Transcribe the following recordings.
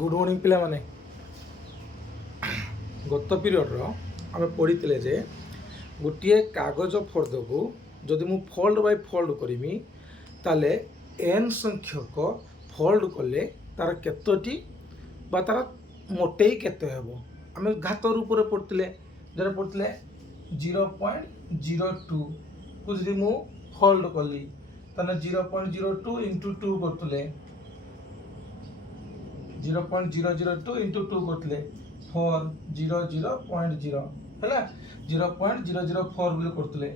good morning पिला माने गत पीरियड आम पढ़ी जे गोटे कागज फर्द को जदि मु फोल्ड बाय फोल्ड करमी ताले एन संख्यक फोल्ड कले तार केतोटी बा तार मोटेई केते हेबो आम घात रूप में पढ़ते जरा पढ़ते 0.02 को जदि मु फोल्ड कली ताने 0.02 इंटू 2 करतले 0.002 इंटू 2 करतले 400.0 है 0.004 बोले करतले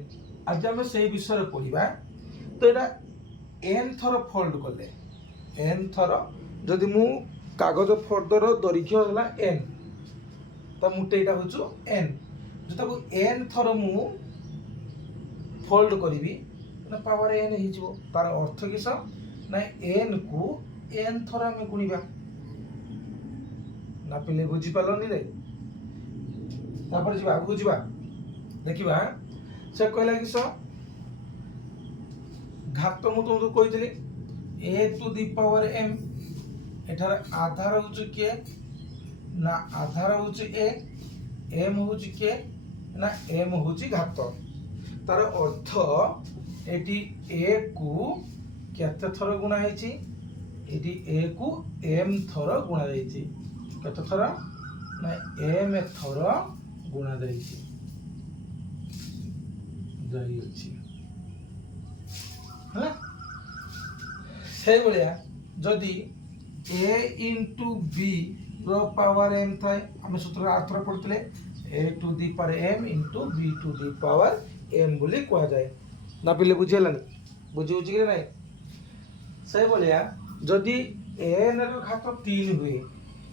आज आम से विषय पढ़ा तो यहाँ एन थर फोल्ड कले एन थर जदि मु कागज फोल्डर दैर्घ्य है एन तो मुटेटा हूँ एन जो एन थर मु फोल्ड करी पावर एन हो तार अर्थ किस ना एन को एन थर आम गुणा ना पिले बुझीपारनी रे तापर जी आगू जा देखा से कहला किस घात मु तुमको कही ए टू दी पावर एम एठार आधार हूँ किए ना आधार हूँ ए एम हूँ किए ना एम हूँ घात तार अर्थ एटी ए को केते थर गुणा होती ए को एम थर गुणा जाइए केते थर ना एम थर गुणा जाइए से भाया जदि ए इंटू बी रो पावर एम थाए आम सूत्र आर्थर पढ़ते a to the power m into b to the power m बोली कह जाए ना पिले बुझीगलानी बुझी बुझी कि नहीं से भाया जदि एन घात 3 हुए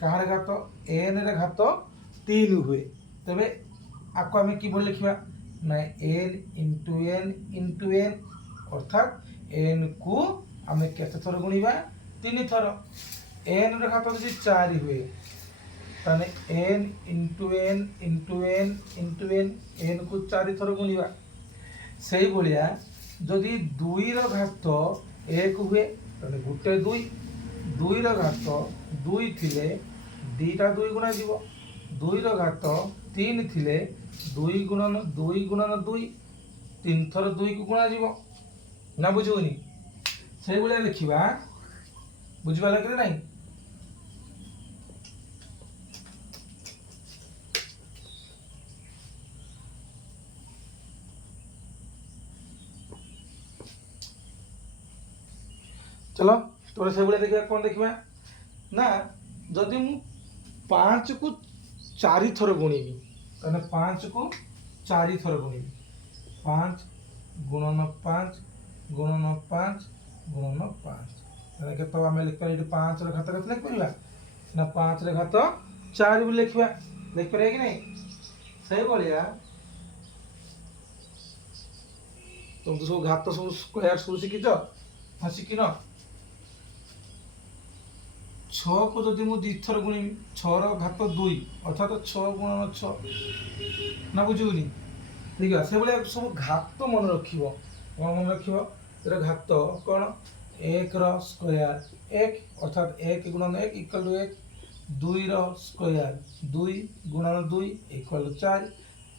कहार घात एन घात 3 हुए तबे आपको आम कि लिखा ना एन इंटू एन अर्थात एन को आम केते थर गुणा 3 थर एन घात जब 4 हुए ताने N into N into N into N N को 4 थर गुणा से भाया जदि 2 घात 1 हुए ताने गोटे 2 घात 2 थिले दीटा 2 गुणा जीव 2 घात 3 थिले 2 गुणन 2 3 थर 2 को गुणा जीव ना बुझुनी से भाया लिखा बुझा लगे ना चलो तो से भाया देखा कौन देखा ना जदि मु 5 को 4 थर गुणीबी तो 5 को 4 थर गुणीबी 5 गुणन 5 गुणन 5 गुणन 5 तो आम लिख पारे 5 घात के लिख पारा ना 5 घात 4 भी लिखा लिख पारे कि नहीं से भाया तुम तो सब घात सब स्क्वायर सब शिखिच हाँ शिखिन 6 को जदि मु 2 थर गुणी 6 घात 2 अर्थात 6 गुणन 6 ना बुझुनी ठीक है से भाया सब घात मन रख मन रख घात कौन 1 स्क्वायर 1 अर्थात 1 गुणन 1 इक्वल टू 1 2 स्क्वायर 2 गुणन 2 इक्वल टू 4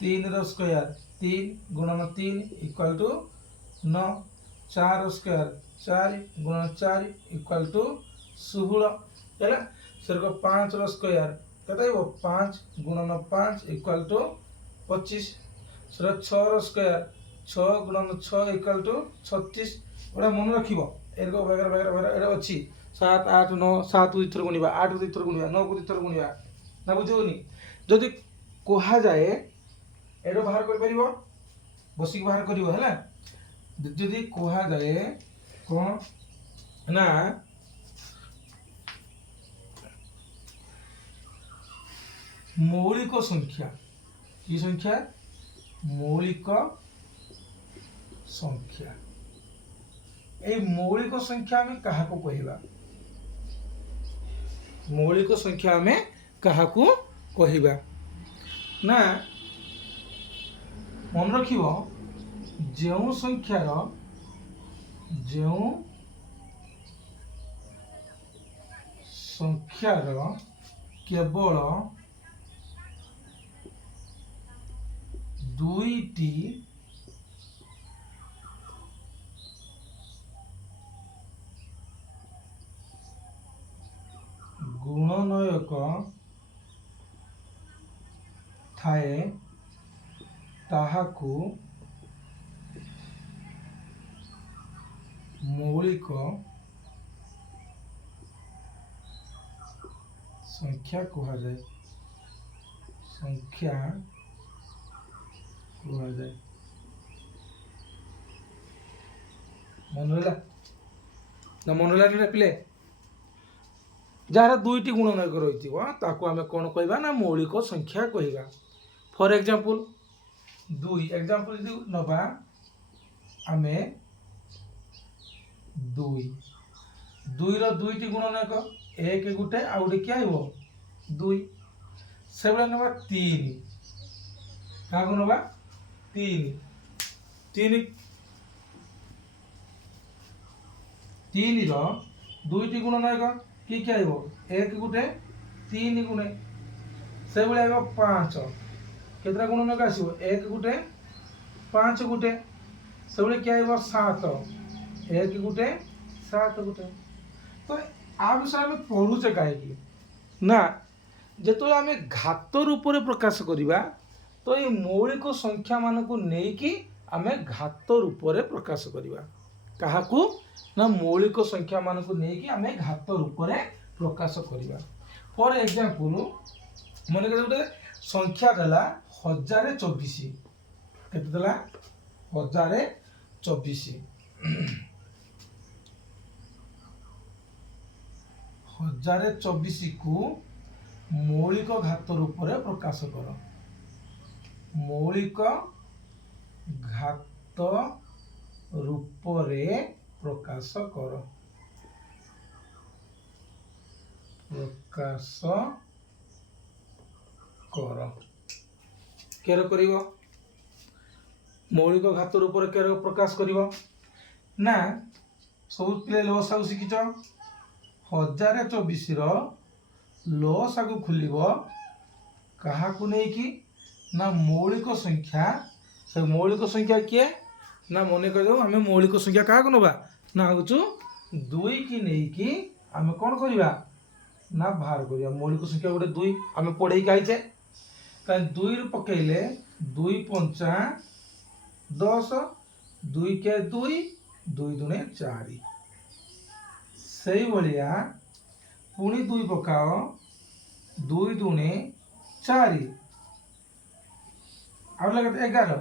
3 स्क्वायर 3 गुणन 3 इक्वल टू 9 4 स्क्वायर 4 गुणन 4 इक्वल टू 16 है सर 5 स्क्वायर कहते 5 गुणन 5 इक्वल टू 25 सर 6 स्क्वायर 6 गुणन 6 इक्वल टू 36 गोटा मन रख अच्छी 7 8 9 7 को 2 थर गुणा 8 को 2 थर गुणा 9 को 2 थर गुणा ना बुझुनी जदि कह जाए एड बाहर कर बसिक बाहर कर जदि कह जाए कौन ना मौलिक संख्या की संख्या मौलिक संख्या ए मौलिक संख्या में कहा को कहबा मौलिक संख्या में कहा को कहबा ना मन रखिबो जो संख्यार जो संख्यार केवल दुईटी गुणनयक थाए ताहाकू मौलिक संख्या कहुए संख्या कहुए मन रहा ना मन रहा पिले जार दुईटी गुणनयक रही आम कौन कहवा ना मौलिक संख्या कहवा फॉर एग्जांपल दुई एग्जांपल यदि नवा आम दुई दुई रुईटी गुणनयक एक गुटे आ गए क्या हो दुई से ना तीन क्या ना तीन तीन तीन रुईटी गुणनयक कि क्या हो एक गुटे तीन गुणे से भाई पाँच केतटा गुणनयक आसो एक गुटे पाँच गुटे से भाई क्या हो सात एक गुटे सात गुटे तो आ विषय आम पढ़ुचे कहीं ना जो आम घात रूप में प्रकाश करवा तो ये मौलिक संख्या मान को लेकिन आम घात रूप में प्रकाश करवा क्या ना मौलिक संख्या मान को लेकिन आम घात रूप में प्रकाश करवा फॉर एग्जांपल मन कर गोटे संख्या देला 1024 केते देला 1024 1024 को मौलिक घात रूप में प्रकाश कर मौलिक घात रूप में प्रकाश कर प्रकाश कर केर करिवो मौलिक घात रूप में केर प्रकाश करिवो ना सब पिले लसागु शिखिच 1024 लसागु खुलिबो कहा को नहीं कि ना मौलिक संख्या से मौलिक संख्या किए ना मन कर आम मौलिक संख्या क्या नवा ना हूँ दुई की नहीं कि आम कौन करवा ना बाहर करवा मौलिक संख्या गोटे दुई आम पढ़े आईचे कहीं दुई रु पकईले दुई पंचा 10 दुई के दुई दुई दुणे 4 से भाया पुणी दुई पकाओ दुई दुणे 4 आउ लगाते 11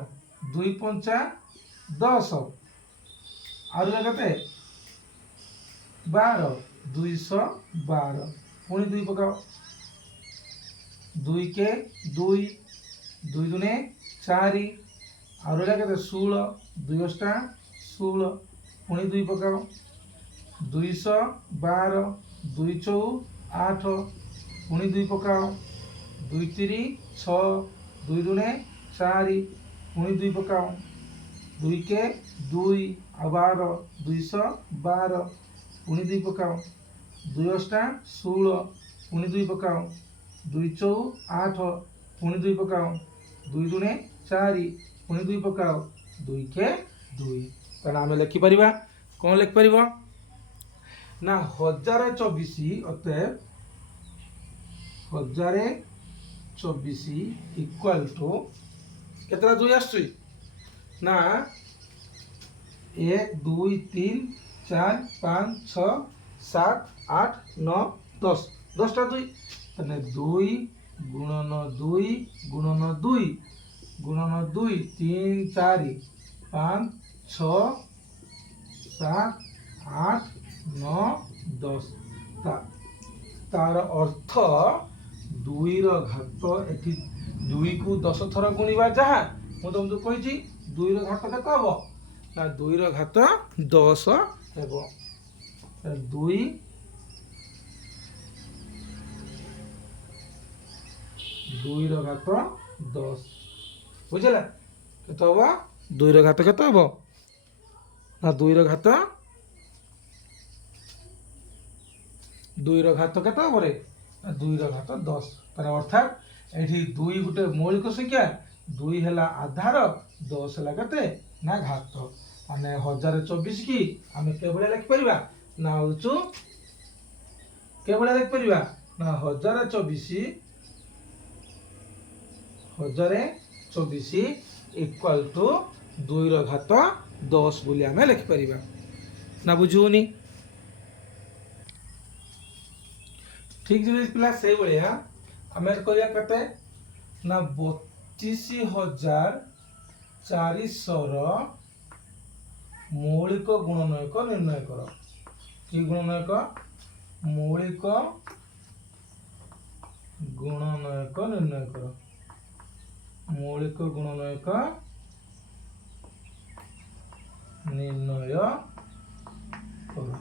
दुई पंचा 10 आउ लगाते 12 212 पुणी दुई पकाओ दुई के दुई दुई दुणे 4 आउ लगाते 16 दुई 16 पुणी दुई पकाओ 212 दुई 8 पुणी दुई पकाओ दुई 6 दुई दुणे 4 पुणी दुई पकाओ दुई के दुई 12 212 पुणी दुई पकाओ दुई 16 पुणी दुई पकाओ दुई 8 पुणी दुई पकाओ दुई दुणे 4 पुणी दुई पकाओ दुई के दुई तेना आम लिखिपर कौन लिखिपर ना 1024 अतएव 1024 इक्वाल टू केतरा दुई आसुई ना 1 2 3 4 5 6 7 8 9 10 10टा दुई तेने 2 गुणन 2 गुणन 2 गुणन 2 3 4 5 6 7 8 9 10 तार अर्थ 2 रो घात एठी 2 को 10 थर गुणिबा जहाँ मु तुमको कही 2 रो घात केते हबो ना 2 रो घात 10 हेबो 2 रो घात 10 बुझला केते हबो 2 रो घात केते हबो ना 2 रो घात 2 ର घात केते हबरे 2 ର घात 10 तार अर्थात एठी 2 गुटे मौलिक संख्या 2 हला आधार 10 हला केते ना घात माने 1024 की आमे के भले लिख परिबा ना होचु के भले लिख परिबा ना 1024 इक्वल टू 2 ର घात 10 बोली आमे लिख परिबा ना बुझुनी ठीक जे पिला से भलिया आमे करिया कते ना 32400 रो मौलिक गुणनयक निर्णय करो कि गुणनयक मौलिक गुणनयक निर्णय करो मौलिक गुणनयक निर्णय करो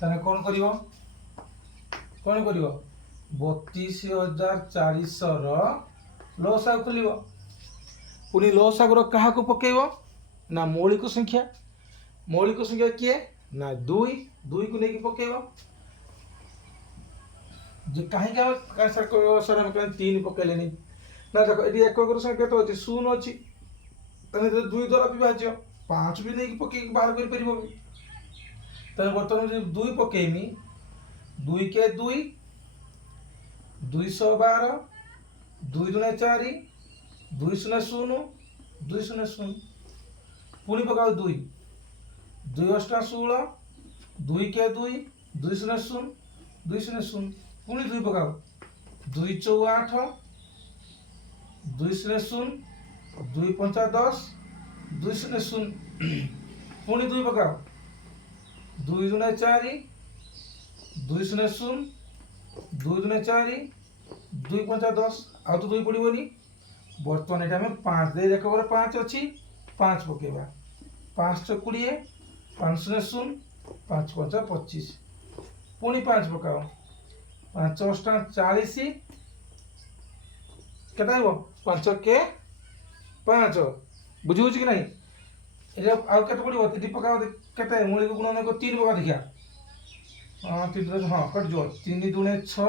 ताने कौन करिवो 32400 रो लसा खोलिवो पुनी लसा गुरो कहा को पकेइवो ना मौलिक संख्या किए ना 2 को लेके पकेइवो जे काहे का सर को सर हम 3 पकेलेनी ना देखो एडी एक गुरो संख्या तो अछि 0 अछि तने 2 द्वारा विभाज्य 5 भी लेके पके बाहर कर परिबो तने वर्तमान जे 2 पकेइमी 2 के 2 212 2 दुने 4 2 शून्य 0 2 शून्य 0 पुणी पकाओ 2 2 अष्टा 16 2 के 2 2 शून्य 0 2 शून्य 0 पुणी 2 पकाओ 2 4 8 2 शून्य 0 2 5 10 2 शून्य 0 पुणी 2 पकाओ 2 दुने 4 2 शून्य 0 2 दुने 4 2 5 10 आ तो 2 पड़िबोनी बर्तमान एटा में 5 दे देखो 5 अछि 5 पकेबा 5 च 20 5 शून्य 0 5 5 25 पुणी 5 पकाओ 5 अष्टा 40 केता आइबो 5 के 5 बुझिउ कि नहीं एटा आ केते पड़िबो एटी पकाओ केते मौलिक गुणनयक 3 पका देखिया हां 3 हां कट जो 3 दुने 6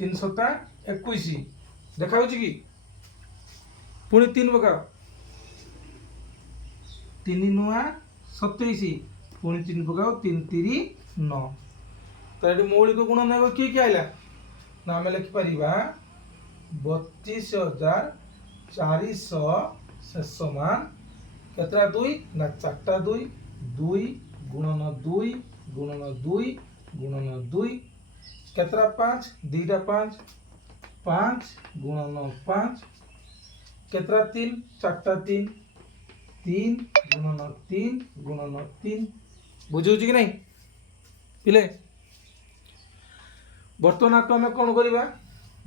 3 7 21 देखा होची की पुणी 3 पकाओ 3 नुआ 27 पुणी 3 पकाओ 3 3 9 तो ये मौलिक गुणनयक किए क्या आइला ना आमे लिखि परिबा 32400 से समान केतरा 2 ना 4टा 2 2 गुणन 2 गुणन 2 गुणन 2 केतरा 5 2टा 5 5 गुणन 5 केतरा 3 4टा 3 3 गुणन 3 बुझुची कि नहीं पिले बर्तमान को आमे कोन करिबा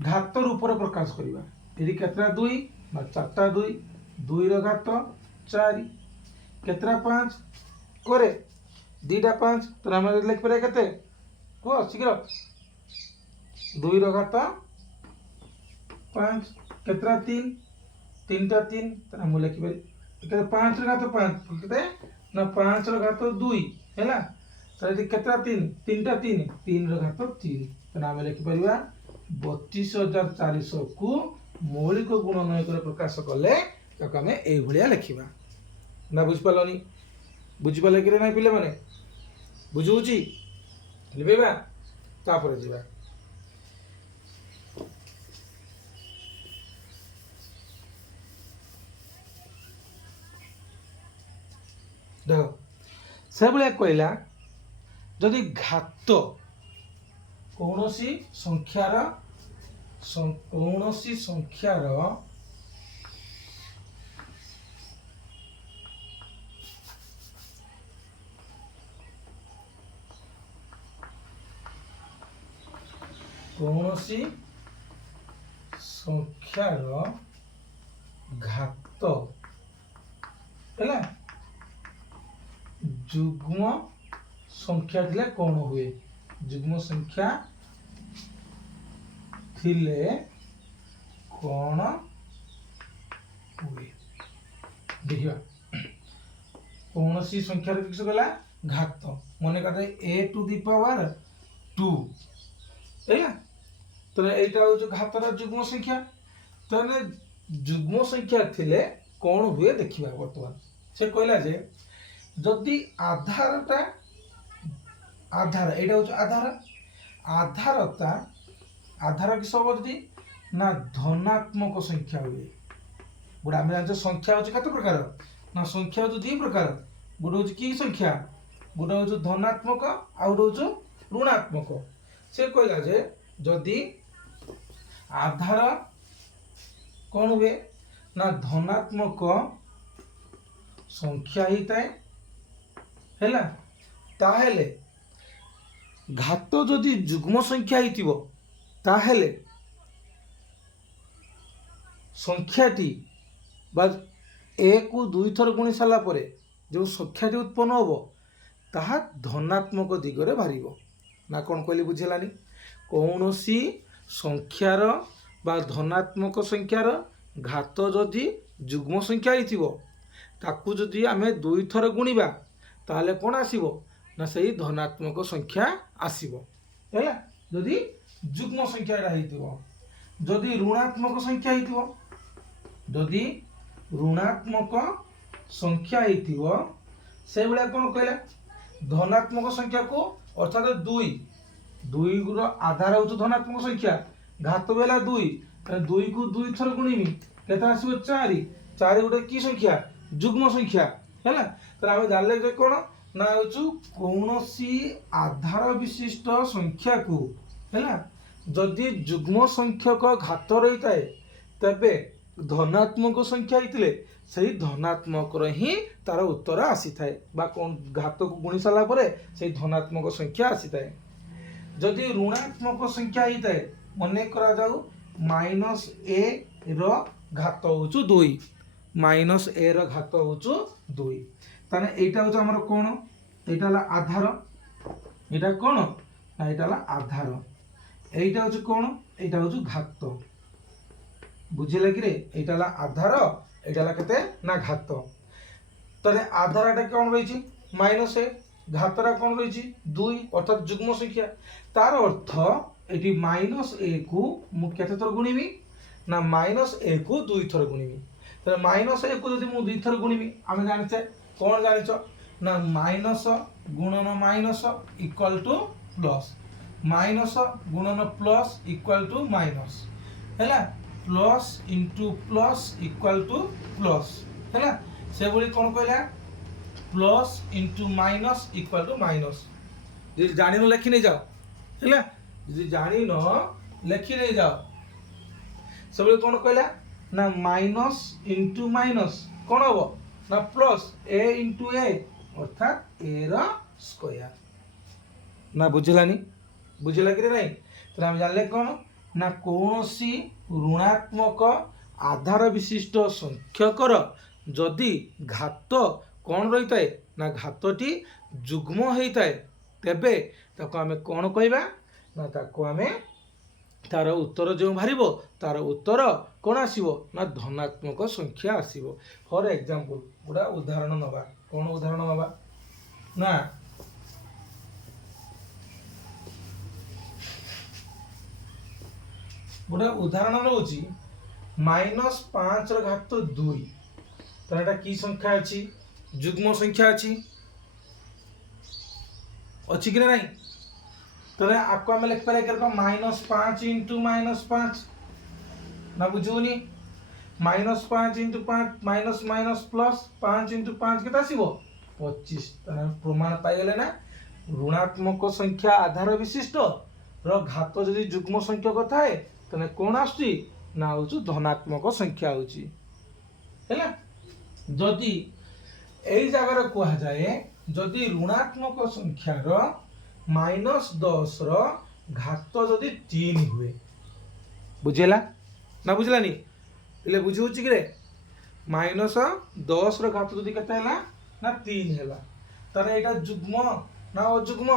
घात रूप प्रकाश करिबा एरी केतरा 2 ना 4टा 2 2 रो घात 4 केतरा 5 करे 2टा 5 तो हम लिख परे केते को शीघ्र 2 रो घात 5 केतरा 3 3टा 3 तो हम लिख परे केते 5 रो घात 5 केते ना 5 रो घात 2 हैला तो ये केतरा 3 3टा 3 3 रो घात 3 तो हम लिख परिबा 32400 को मौलिक गुणनयक प्रकाश कले ताको हमें ए भलिया लिखिबा ना बुझ पालनी बुझ पाले कि नहीं पिले माने बुझुची लिबेबा तापर जीवा देखो से भलिया कहला जदि घात कौनसी संख्यार घात है जुग्म संख्या थिले कौन हुए जुग्म संख्या थिले कौन हुए देखिए कौन सी संख्यार किस गला घात मन कर ए टू दी पावर 2 है तो यहाँ हूँ घातर जुग्म संख्या तो जुग्म संख्या थिले कौन हुए देखा बर्तमान से कहला जे जदि आधारटा आधार यहाँ हूँ आधार आधारता आधार किस हम जदि ना धनात्मक संख्या हुए गोटे आम जान संख्या हूँ कत प्रकार ना संख्या हूँ दी प्रकार गोटे हूँ कि संख्या गोटे हूँ धनात्मक आउ गोटे हूँ ऋणात्मक से कहला जे जदि आधार कौन हुए ना धनात्मक संख्या ही थाए हैला ताहेले घात जदि जुग्म संख्या ही ताहेले संख्याटी बा ए को दुई थर गुणी सारा परे जो संख्याटी उत्पन्न होबो ताहा धनात्मक दिगरे बाहरिबो ना कौन कहली बुझेलानी कौन सी संख्यार बा धनात्मक संख्यार घात जदि जुग्म संख्या ही ताकू जदि आम दुई थर गुणिबा ताहले कौन आसीबो ना सही धनात्मक संख्या आसीबो हैला जदि जुग्म संख्या रहिथिबो जदि ऋणात्मक संख्या ही जदि ऋणात्मक संख्या ही से भाया कौन कहला धनात्मक संख्या को अर्थात दुई दुई आधार हूँ धनात्मक संख्या घात बेला दुई दुई को दुई थर गुणिमी केते आसीबो 4 4 गोटे की संख्या जुग्म संख्या है तो आम जानले कौन ना हूँ कौन सी आधार विशिष्ट संख्या को है जदि जुग्म संख्यक घात रही थाए तेबे धनात्मक संख्या ही से धनात्मक ही तार उत्तर आसी थाए बा कौन घात को गुणी सारा पर से धनात्मक संख्या आसी थाए जदि ऋणात्मक संख्या ही थाए मन करा जाऊ माइनस ए रो घात हूँ 2 माइनस ए रो घात हूँ 2 ताने एटा हूँ हमर कौन एटा ला आधार एटा कौन ना एटा ला आधार एटा हूँ कौन एटा हूँ घात बुझिले कि रे एटा ला आधार एटा ला केते ना घात ताने आधारटा कौन रही माइनस ए घातरा कौन रही 2 अर्थात जुग्म संख्या तार अर्थ ये माइनस ए को मुझे थर गुणिमी ना माइनस ए को 2 थर गुणिमी तो माइनस ए को जब मुझे 2 थर गुणिमी आम जाने कौन जान ना माइनस गुणन minus equal to plus minus गुणन प्लस इक्वल टू माइनस है plus into plus equal to plus है से बोली कौन कहला plus into minus equal to minus जी जान लेखि नहीं जाओ है जी जान लेखि नहीं जाओ सब कौन कहला ना माइनस इंटू माइनस कौन हम ना प्लस ए इंटू ए अर्थात ए रो स्क्वायर ना बुझलानी बुझला कि नहीं तो हम जानले कौन ना कौन सी ऋणात्मक आधार विशिष्ट संख्यकर जदि घात कौन रही थाए ना घातटी जुग्म होता है तेबे ताको आमे कौन कहबा ना ताको आमे तार उत्तर जो बाहर तार उत्तर कौन आसीबो ना धनात्मक संख्या आसीबो फॉर एग्जांपल गोटा उदाहरण नबा कौन उदाहरण नबा ना गोटे उदाहरण रोची -5 घात 2 तो यहाँ की संख्या अच्छी जुग्म संख्या अच्छी कि नहीं तो आपको आम लिख पारे -5 इंटू -5 ना बुझुनी -5 into 5 minus minus plus 5 into 5 के 25 प्रमाण पाइगले ना ऋणात्मक संख्या आधार विशिष्ट घात जदि जुग्म संख्यक थाए तो कौन आसुची ना हूँ धनात्मक संख्या है जदि यही जगार कह जाए जदि ऋणात्मक संख्यार -10 घात जदि 3 हुए बुझेला ना बुझलानी इले बुझी कि रे -10 घात जदि केते ना 3 है तार यहाँ जुग्म ना अजुग्म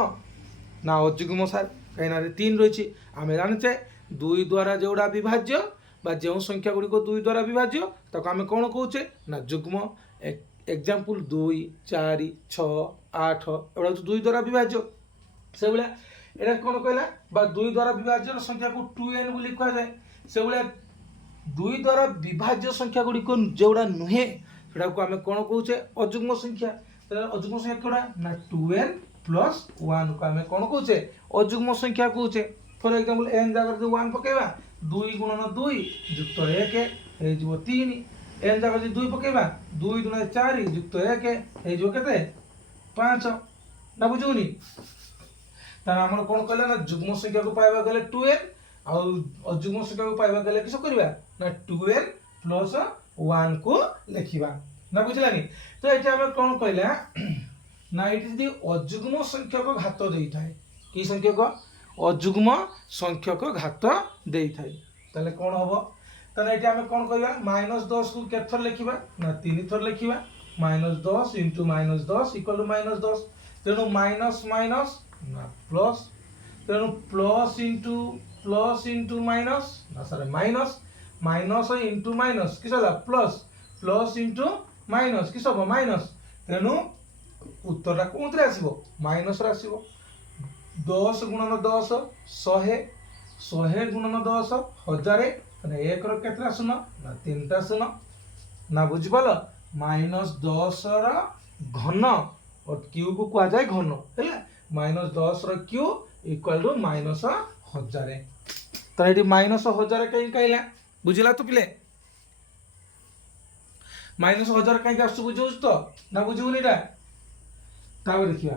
ना अजुग्म सार कहीं 3 रही आम जाने 2 द्वारा जोड़ा विभाज्य बा जो संख्या गुड़िक 2 द्वारा विभाज्य ताको आम कौन कौचे ना जुग्म एग्जाम्पल 2 4 6 8 एवढा हूँ 2 द्वारा विभाज्य से भाया एटा कौन कहला बा 2 द्वारा विभाज्य संख्या को 2n बोली कहा जाए से भाया 2 द्वारा विभाज्य संख्या गुड़िक जोड़ा नुहे सेटा को आम कौन कहे अजुग्म संख्या अजुग्म संख्या कौड़ा ना 2n प्लस 1 को आम कौन कहे अजुग्म संख्या कहे फॉर एग्जांपल n जगह जो 1 पकेबा 2 गुणन 2 युक्त 1 हे जो 3 n जगह जो 2 पकेबा 2 गुणन 4 युक्त 1 हे जो केते 5 ना बुझुनी तार हमर कोन कहला ना जुग्म संख्या को पाइबा गले 2n आ अजुग्म संख्या को पाइबा गले किस करबा ना 2n प्लस 1 को लिखिबा ना बुझलानी तो एटा हम कोन कहला ना इट इज द अजुग्म संख्यक घात देई थाए की संख्यक अजुग्म संख्यक घात देई थाए ताले कोन होबो ताले एटा हम कोन करबा -10 को केत थर लिखिबा ना 3 थर लिखिबा -10 * -10 = -10 तेनु माइनस माइनस ना प्लस तेनु प्लस इंटू माइनस ना sorry minus minus into minus किस होला प्लस प्लस इंटू माइनस किस हो माइनस तेनु उत्तरटा कोंतरे आसीबो माइनस रे आसीबो 10 गुणन 10 100 100 गुणन 10 1000 तने 1 रो केतरा शून्य ना 3टा शून्य ना बुझ पालो -10 रो घन और क्यू को कहा जाए घन है -10 रो क्यू इक्वल टू -1000 तो ये -1000 कहीं कहला बुझला तो पिले -1000 कहीं आस बुझौ तो ना बुझुनी टा तापर देखिया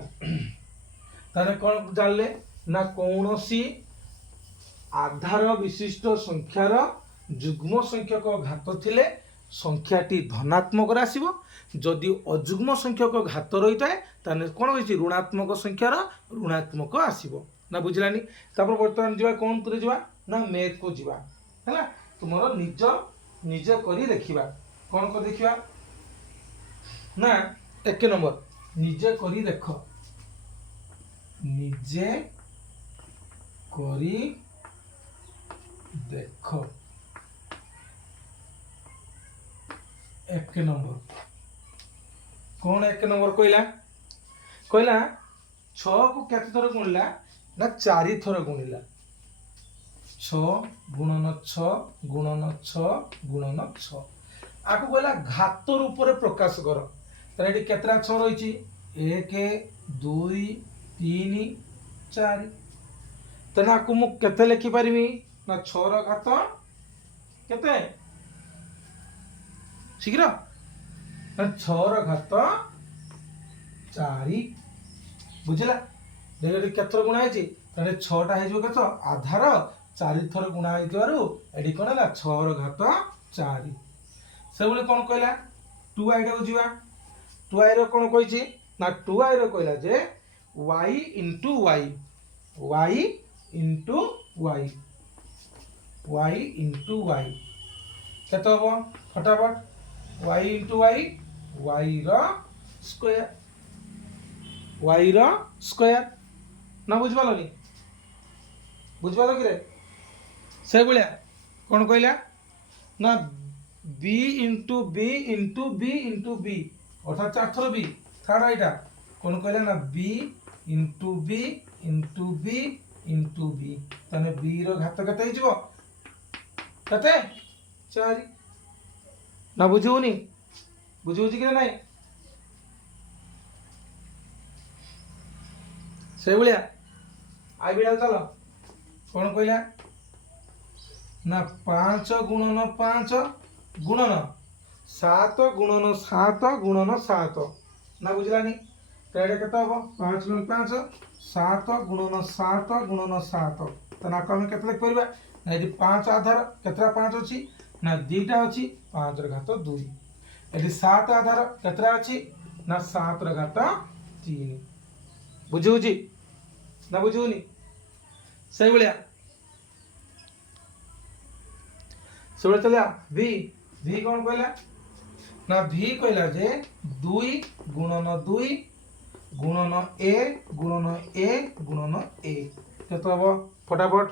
ताने कोन जानले ना कौनसी आधार विशिष्ट संख्यार जुग्म संख्यक घात थिले संख्याटी धनात्मक आसीबो जदि अजुग्म संख्यक घात रही थाए ताने कोन होइछि ऋणात्मक संख्यार ऋणात्मक आसीबो ना बुझलानी तापर वर्तमान जीवा कोन करे जीवा ना मैथ को जीवा हैला तुमरो निज करी देखिबा कोन को देखिबा ना 1 नंबर निजे करी देख निजे करी देख 1 नंबर कौन 1 नंबर कहला 6 को केते थर गुणला ना 4 थर गुणिला 6 गुणन 6 गुणन 6 गुणन 6 आको कहला घात रूप रे प्रकाश कर तारे एटी केतरा 6 रहिछि 1 2 3 4 तना को मु केते लिखि परिमी ना 6 रो घात केते शीघ्र ना 6 रो घात 4 बुझला देखि केथर गुणा है तारे 6 टा हे जो केतो आधार 4 थर गुणा है दिवारु एडी कोन हला 6 रो घात 4 से बोले कोन कहला 2i रो जीवा 2i रो कोन कहिछि ना 2i रो कहला जे y into y y into y y into y केतो हो फटाफट y into y y रो स्क्वायर y रो स्क्वायर ना बुझबालो नी बुझबालो कि रे से बोलिया कोन कहला ना b into b into b into b अर्थात 4 थर b थर्ड आइटा कोन कहला ना b into b into b into b तने b रो घात केते हि जिवो केते 4 ना बुझुनी बुझुची कि नहीं से भलिया आई बिडाल चलो कौन कहला ना 5 गुणन 5 गुणन 7 गुणन 7 गुणन 7 ना बुझलानी तो एटा केते हो 5 गुणन 5 7 गुणन 7 गुणन 7 तना को हम केते लिख परबा ना एटी 5 आधार केतरा 5 अछि ना दीटा अछि 5 र घात 2 एटी 7 आधार केतरा अछि ना 7 र घात 3 बुझुची ना बुझुनी सही बोलिया सब चलिया v कौन कहला ना v कहला जे 2 गुणन 2 गुणन a गुणन a गुणन a केतो हो फटाफट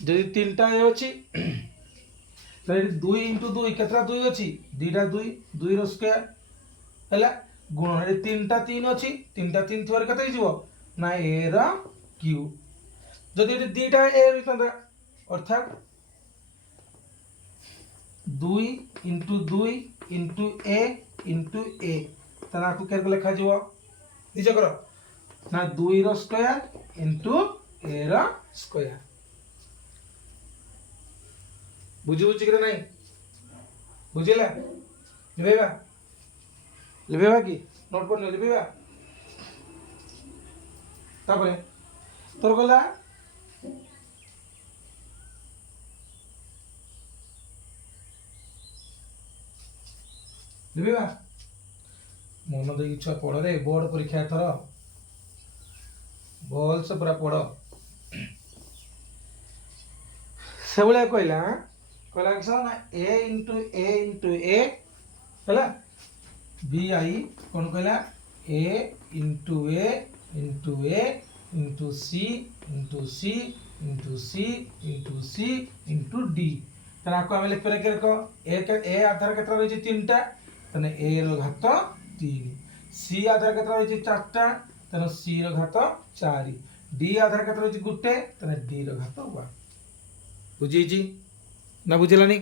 जदि 3टा ए अछि তাহলে 2 ইনটু 2 কেতরা 2 ଅଛି দুইটা 2 2 ର স্কয়ার ହେଲା গুণ এ তিনটা 3 ଅଛି তিনটা 3 থিওর কত হইଯିବ না a ର কিউব যদি এটি দুইটা a হইতanda অর্থাৎ 2 into 2 into a into a তাহলে আকু কেরক লেখাଯିବ নিজে কর না 2 ର স্কয়ার ইনটু a ର স্কয়ার বুঝি বুঝি কি নাই বুঝিলা লিবেবা কি নোট করে লিবেবা তারপরে তোর গলা লিবেবা মন দেই ইচ্ছা পড় রে बोर्ड परीक्षा थर बोल से पूरा पढ़ से भले कहला कहला कि ना a into a हैला b i कोन कहला a into a into a into c into c into c into c into d तना को हम लिख पर के रखो a आधार केतना रही तीनटा तने a रो घात 3 c आधार केतना रही चारटा तने c रो घात 4 d आधार केतना रही गुटे तने d रो घात 1 बुझी जी ना बुझलानी